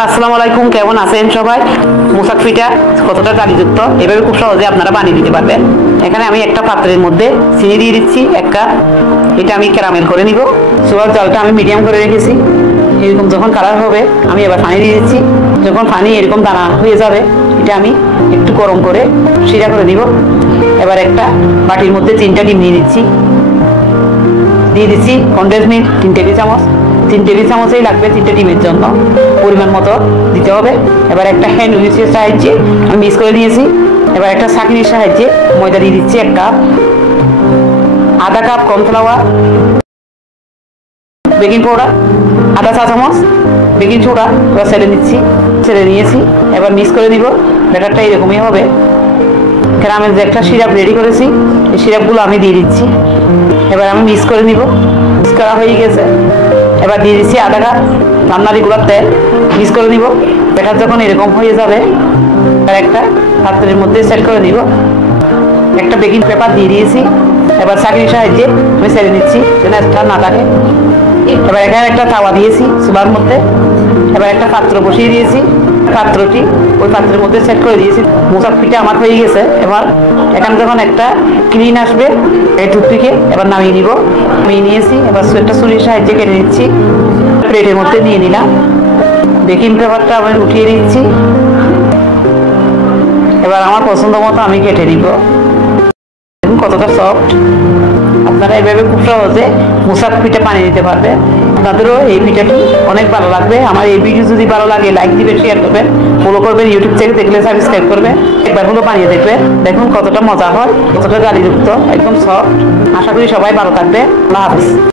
আসসালামু আলাইকুম, কেমন আছেন সবাই? মোসাক পিঠা কতটা জালিযুক্ত, এভাবে খুব সহজে আপনারা বানিয়ে দিতে পারবেন। এখানে আমি একটা পাত্রের মধ্যে চিনি দিয়ে দিচ্ছি এক কাপ। এটা আমি ক্যারামেল করে নিব। সুগার জলটা আমি মিডিয়াম করে রেখেছি। এরকম যখন কালার হবে আমি এবার পানি দিয়ে দিচ্ছি। যখন পানি এরকম দানা হয়ে যাবে এটা আমি একটু গরম করে শিরা করে দিব। এবার একটা বাটির মধ্যে 3টা ডিম নিয়ে দিচ্ছি। দিয়ে দিচ্ছি কনডেন্স মিল্ক 3 টেবিল চামচ। 3 টেবিল চামচই লাগবে 3টে ডিমের জন্য, পরিমাণ মতো দিতে হবে। এবার একটা হ্যান্ড উইচের সাহায্যে আমি মিক্স করে দিয়েছি। এবার একটা ছাঁকনির সাহায্যে ময়দা দিয়ে দিচ্ছি 1 কাপ। আধা কাপ কর্নফ্লাওয়ার, বেকিং পাউডার আধা চা চামচ, বেকিং সোডা এবার ছেড়ে নিয়েছি। এবার মিক্স করে দিব। ব্যাটারটা এরকমই হবে। ক্যারামেল যে একটা সিরাপ রেডি করেছি এই সিরাপগুলো আমি দিয়ে দিচ্ছি। এবার আমি মিক্স করে নিব। মিক্স করা হয়ে গেছে। এবার দিয়ে দিচ্ছি আধা কাপ রান্নার গুঁড়ার তেল। মিক্স করে নিব। ব্যাটার যখন এরকম হয়ে যাবে আর একটা পাত্রের মধ্যে সেট করে নিব। একটা বেকিং পেপার দিয়ে দিয়েছি। এবার ছাঁকনির সাহায্যে আমি ছেড়ে নিচ্ছি যেন একটা না থাকে। এবার এখানে একটা তাওয়া দিয়েছি চুলার মধ্যে। এবার একটা পাত্র বসিয়ে দিয়েছি। পাত্রটি ওই পাত্রের মধ্যে সেট করে দিয়েছি। মোসাক পিঠা আমার হয়ে গেছে। এবার এখানে যখন একটা ক্লিন আসবে এই টুথপিকে এবার নামিয়ে নিব। নামিয়ে নিয়েছি। এবার একটা ছুরির সাহায্যে কেটে নিচ্ছি। প্লেটের মধ্যে নিয়ে নিলাম। বেকিং পেপারটা আমি উঠিয়ে দিচ্ছি। এবার আমার পছন্দ মতো আমি কেটে নিব। দেখুন কতটা সফট। আপনারা এইভাবে খুব সহজে মোসাক পিঠা বানিয়ে দিতে পারবেন। আপনাদেরও এই পিঠাটি অনেক ভালো লাগবে। আমার এই ভিডিও যদি ভালো লাগে লাইক দিবেন, শেয়ার করবেন, ফলো করবেন। ইউটিউব থেকে দেখলে সাবস্ক্রাইব করবেন। একবার হলো বানিয়ে দেখবেন। দেখুন কতটা মজা হয়, কতটা জালিযুক্ত, একদম সফট। আশা করি সবাই ভালো থাকবে। আল্লাহ হাফেজ।